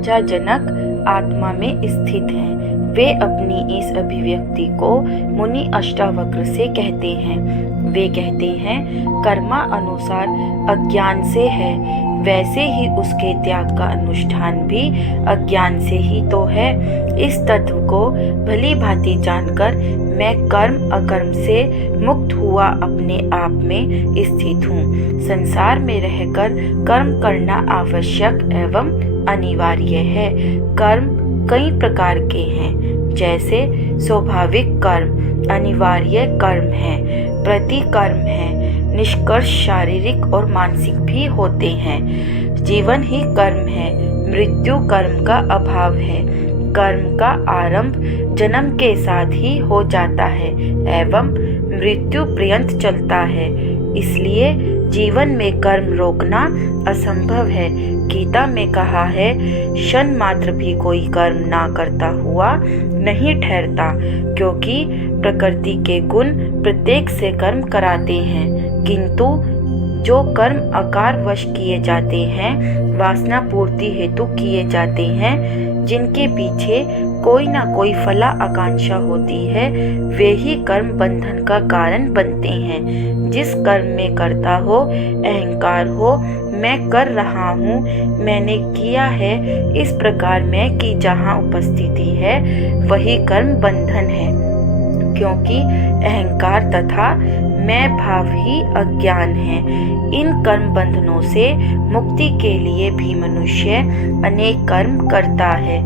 राजा जनक आत्मा में स्थित हैं। वे अपनी इस अभिव्यक्ति को मुनि अष्टावक्र से कहते हैं। वे कहते हैं, कर्मा अनुसार अज्ञान से है, वैसे ही उसके त्याग का अनुष्ठान भी अज्ञान से ही तो है। इस तत्व को भली भांति जानकर मैं कर्म अकर्म से मुक्त हुआ अपने आप में स्थित हूँ। संसार में रहकर कर्म करना आवश्यक एवं अनिवार्य है। कर्म कई प्रकार के हैं, जैसे स्वाभाविक कर्म, अनिवार्य कर्म है, प्रतिकर्म है, निष्कर्ष शारीरिक और मानसिक भी होते हैं। जीवन ही कर्म है, मृत्यु कर्म का अभाव है। कर्म का आरंभ जन्म के साथ ही हो जाता है एवं मृत्यु पर्यंत चलता है। इसलिए जीवन में कर्म रोकना असंभव है। गीता में कहा है, क्षण मात्र भी कोई कर्म ना करता हुआ नहीं ठहरता, क्योंकि प्रकृति के गुण प्रत्येक से कर्म कराते हैं, किंतु जो कर्म आकारवश किए जाते हैं, वासना पूर्ति हेतु किए जाते हैं, जिनके पीछे कोई ना कोई फला आकांक्षा होती है, वे ही कर्म बंधन का कारण बनते हैं। जिस कर्म में करता हो, अहंकार हो, मैं कर रहा हूँ, मैंने किया है, इस प्रकार मैं की जहाँ उपस्थिति है, वही कर्म बंधन है। क्योंकि अहंकार तथा मैं भाव ही अज्ञान है। इन कर्म बंधनों से मुक्ति के लिए भी मनुष्य अनेक कर्म करता है।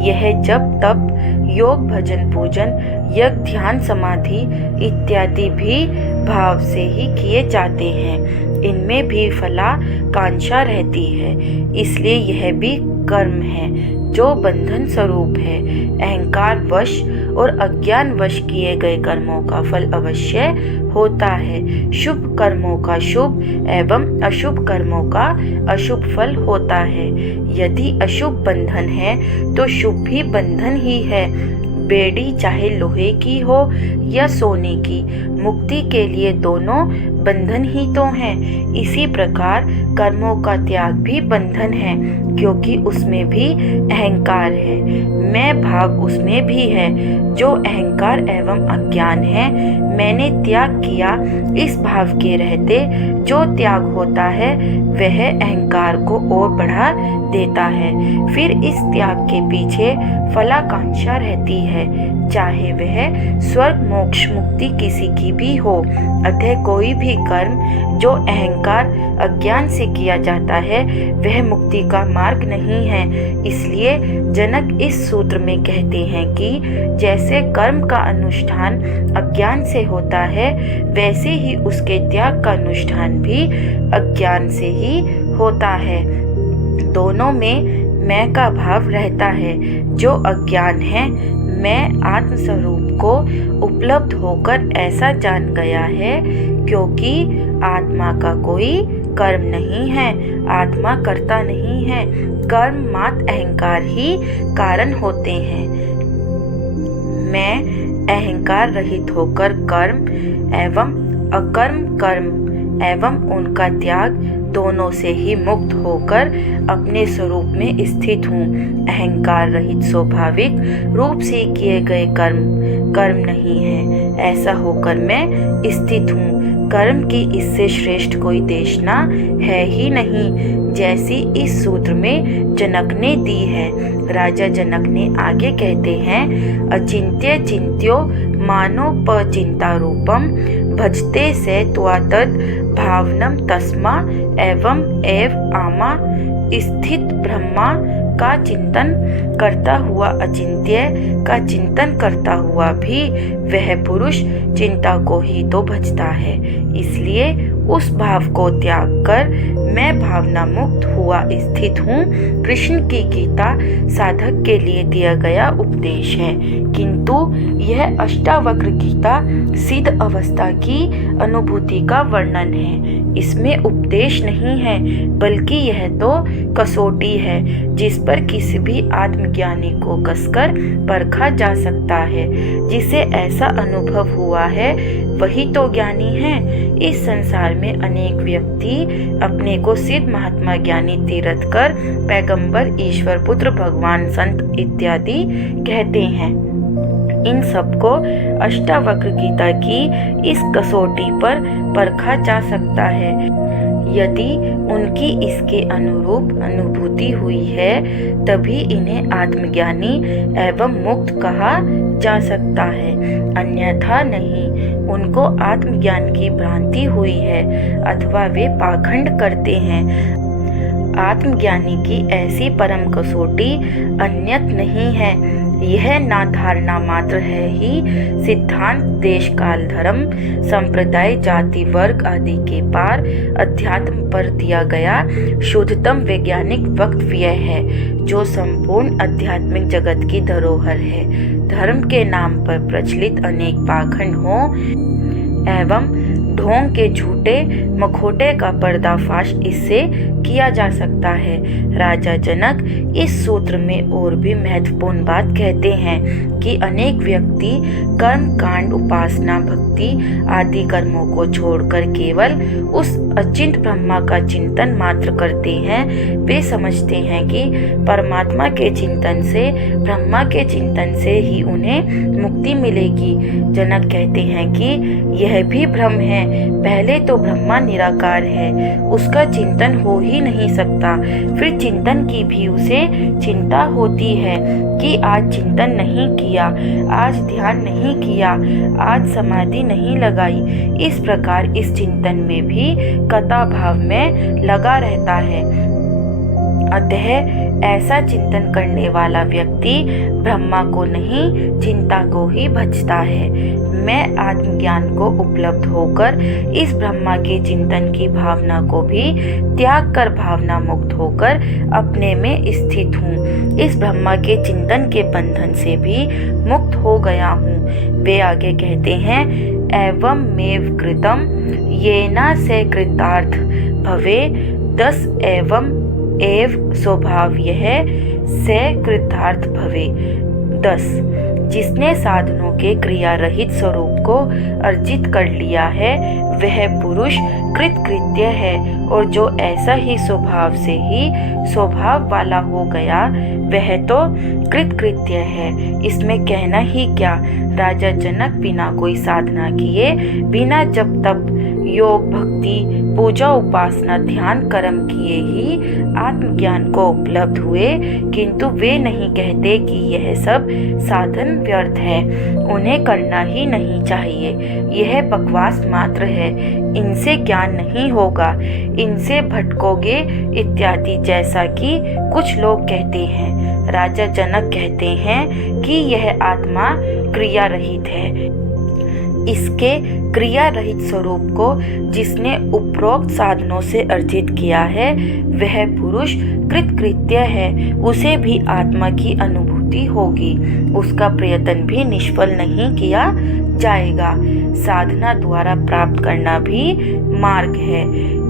यह जप तप योग भजन पूजन यज्ञ ध्यान समाधि इत्यादि भी भाव से ही किए जाते हैं। इनमें भी फलाकांक्षा रहती है, इसलिए यह भी कर्म है जो बंधन स्वरूप है। अहंकार वश और अज्ञान वश किए गए कर्मों का फल अवश्य होता है। शुभ कर्मों का शुभ एवं अशुभ कर्मों का अशुभ फल होता है। यदि अशुभ बंधन है तो शुभ भी बंधन ही है। बेड़ी चाहे लोहे की हो या सोने की, मुक्ति के लिए दोनों बंधन ही तो हैं। इसी प्रकार कर्मों का त्याग भी बंधन है, क्योंकि उसमें भी अहंकार है, मैं भाव उसमें भी है। जो अहंकार एवं अज्ञान है, मैंने त्याग किया, इस भाव के रहते जो त्याग होता है वह अहंकार को और बढ़ा देता है। फिर इस त्याग के पीछे फलाकांक्षा रहती है, चाहे वह स्वर्ग मोक्ष मुक्ति किसी की भी हो। अतः कोई भी कर्म जो अहंकार अज्ञान से किया जाता है वह मुक्ति का मार्ग नहीं है। इसलिए जनक इस सूत्र में कहते हैं कि जैसे कर्म का अनुष्ठान अज्ञान से होता है, वैसे ही उसके त्याग का अनुष्ठान भी अज्ञान से ही होता है। दोनों में मैं का भाव रहता है। जो अज्ञान है, मैं आत्मस्वरूप को उपलब्ध होकर ऐसा जान गया है, क्योंकि आत्मा का कोई कर्म नहीं है, आत्मा करता नहीं है। कर्म मात्र अहंकार ही कारण होते हैं। मैं अहंकार रहित होकर कर्म एवं अकर्म कर्म एवं उनका त्याग दोनों से ही मुक्त होकर अपने स्वरूप में स्थित हूँ। अहंकार रहित स्वाभाविक रूप से किए गए कर्म नहीं है, ऐसा होकर मैं स्थित हूँ। कर्म की इससे श्रेष्ठ कोई देशना है ही नहीं, जैसी इस सूत्र में जनक ने दी है। राजा जनक ने आगे कहते हैं, अचिंत्य चिंत्यो मानो पचिंता रूपम भजते से त्वातद भावनम तस्मा एवं एव आमा। स्थित ब्रह्मा का चिंतन करता हुआ अचिंत्य का चिंतन करता हुआ भी वह पुरुष चिंता को ही तो भजता है। इसलिए उस भाव को त्याग कर मैं भावना मुक्त हुआ स्थित हूँ। कृष्ण की गीता साधक के लिए दिया गया उपदेश है, किंतु यह अष्टावक्र गीता सिद्ध अवस्था की अनुभूति का वर्णन है। इसमें उपदेश नहीं है, बल्कि यह तो कसौटी है जिस पर किसी भी आत्मज्ञानी को कसकर परखा जा सकता है। जिसे ऐसा अनुभव हुआ है वही तो ज्ञानी है। इस संसार में अनेक व्यक्ति अपने को सिद्ध महात्मा ज्ञानी तीर्थकर पैगंबर ईश्वर पुत्र भगवान संत इत्यादि कहते हैं। इन सबको अष्टावक्र गीता की इस कसौटी पर परखा जा सकता है। यदि उनकी इसके अनुरूप अनुभूति हुई है तभी इन्हें आत्मज्ञानी एवं मुक्त कहा जा सकता है, अन्यथा नहीं। उनको आत्मज्ञान की भ्रांति हुई है अथवा वे पाखंड करते हैं। आत्मज्ञानी की ऐसी परम कसौटी अन्यत नहीं है। यह ना धारणा मात्र है ही सिद्धांत, देश काल, धर्म, संप्रदाय, जाति, वर्ग आदि के पार अध्यात्म पर दिया गया शुद्धतम वैज्ञानिक वक्तव्य है, जो संपूर्ण आध्यात्मिक जगत की धरोहर है। धर्म के नाम पर प्रचलित अनेक पाखंड हों एवं ढोंग के झूठे मखौटे का पर्दाफाश इससे किया जा सकता है। राजा जनक इस सूत्र में और भी महत्वपूर्ण बात कहते हैं कि अनेक व्यक्ति कर्म कांड, उपासना, भक्ति आदि कर्मों को छोड़कर केवल उस अचिंत ब्रह्मा का चिंतन मात्र करते हैं। वे समझते हैं कि परमात्मा के चिंतन से, ब्रह्मा के चिंतन से ही उन्हें मुक्ति मिलेगी। जनक कहते हैं कि यह भी भ्रम है। पहले तो ब्रह्मा निराकार है, उसका चिंतन हो ही नहीं सकता। फिर चिंतन की भी उसे चिंता होती है कि आज चिंतन नहीं किया, आज ध्यान नहीं किया, आज समाधि नहीं लगाई। इस प्रकार इस चिंतन में भी कता भाव में लगा रहता है। अतः ऐसा चिंतन करने वाला व्यक्ति ब्रह्मा को नहीं, चिंता को ही भजता है। मैं आत्मज्ञान को उपलब्ध होकर इस ब्रह्मा के चिंतन की भावना को भी त्याग कर भावना मुक्त होकर अपने में स्थित हूँ। इस ब्रह्मा के चिंतन के बंधन से भी मुक्त हो गया हूँ। वे आगे कहते हैं, एवं मेव कृतम येना से कृतार्थ भवे 10 एवं एव स्वभाव यह से कृतार्थ भवे। 10 जिसने साधनों के क्रिया रहित स्वरूप को अर्जित कर लिया है वह पुरुष कृतकृत्य है, और जो ऐसा ही स्वभाव से ही स्वभाव वाला हो गया वह तो कृतकृत्य है। इसमें कहना ही क्या। राजा जनक बिना कोई साधना किए, बिना जप तप योग भक्ति पूजा उपासना ध्यान कर्म किए ही आत्मज्ञान को उपलब्ध हुए, किंतु वे नहीं कहते कि यह सब साधन व्यर्थ है, उन्हें करना ही नहीं चाहिए, यह बकवास मात्र है, इनसे ज्ञान नहीं होगा, इनसे भटकोगे इत्यादि, जैसा कि कुछ लोग कहते हैं। राजा जनक कहते हैं कि यह आत्मा क्रिया रहित है। इसके क्रिया रहित स्वरूप को जिसने उपरोक्त साधनों से अर्जित किया है वह पुरुष कृतकृत्य है। उसे भी आत्मा की अनुभूति होगी, उसका प्रयत्न भी निष्फल नहीं किया जाएगा। साधना द्वारा प्राप्त करना भी मार्ग है,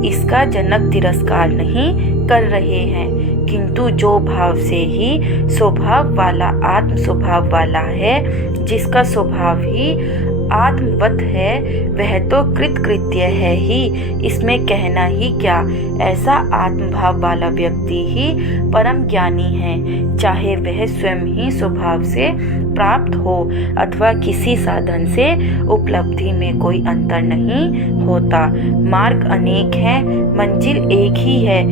इसका जनक तिरस्कार नहीं कर रहे हैं, किंतु जो भाव से ही स्वभाव वाला आत्म स्वभाव वाला है, जिसका स्वभाव ही आत्मवत है, वह तो कृतकृत्य है ही। इसमें कहना ही क्या। ऐसा आत्मभाव वाला व्यक्ति ही परम ज्ञानी है, चाहे वह स्वयं ही स्वभाव से प्राप्त हो अथवा किसी साधन से उपलब्धि में कोई अंतर नहीं होता। मार्ग अनेक हैं, मंजिल एक ही है।